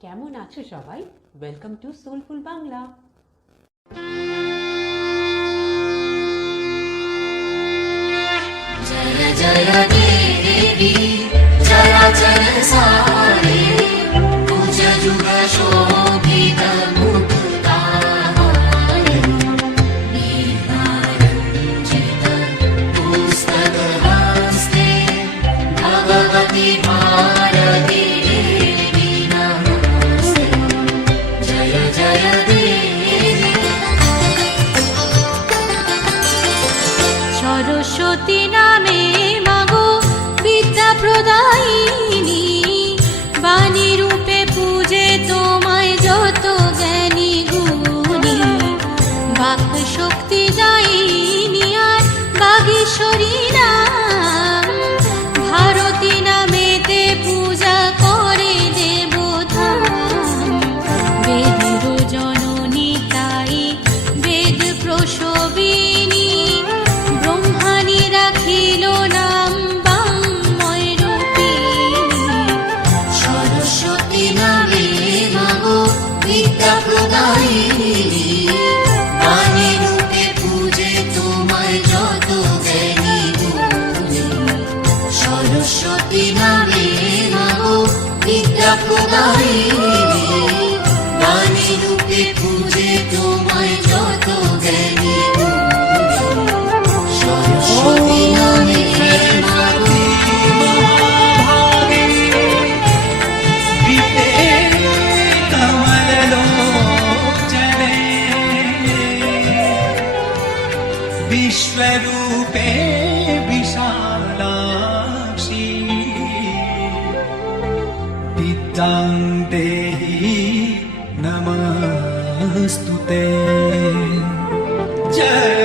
কেমন আছো সবাই? Welcome to soulful Bangla. জয় জয় দেবী চরাচর সারে পূজ যুগ শোভিত মুক্তাহারে नीलारञ्जित पुस्तकहस्ते भगवति भारती देवी नमस्ते। जय जय देवी সরস্বতী নামে মাগো বিদ্যা প্রদায়িনী, বাণী রূপে পূজে তোমায় যত জ্ঞানী গুণী। বাক শক্তি দায়িনী আর বাগীশ্বরী নাম, ভারতী নামেতে পূজা করে দেবধাম। বেদের জননী তাই বেদ প্রসবিনী, ব্রহ্মাণী রাখিল নাম বাংময় রূপিণী। সরস্বতী নামে মাগো বিদ্যা প্রদায়িনী, বাণী রূপে পূজে তোমায় যত জ্ঞানী গুণী। সরস্বতী নামে মাগো বিদ্যা প্রদায়িনী, বাণী রূপে পূজে তোমায় যত জ্ঞানী গুণী। সরস্বতী নামে মাগো विश्वरूपे विशालाक्षी, विद्यां देहि नमस्तुते। जय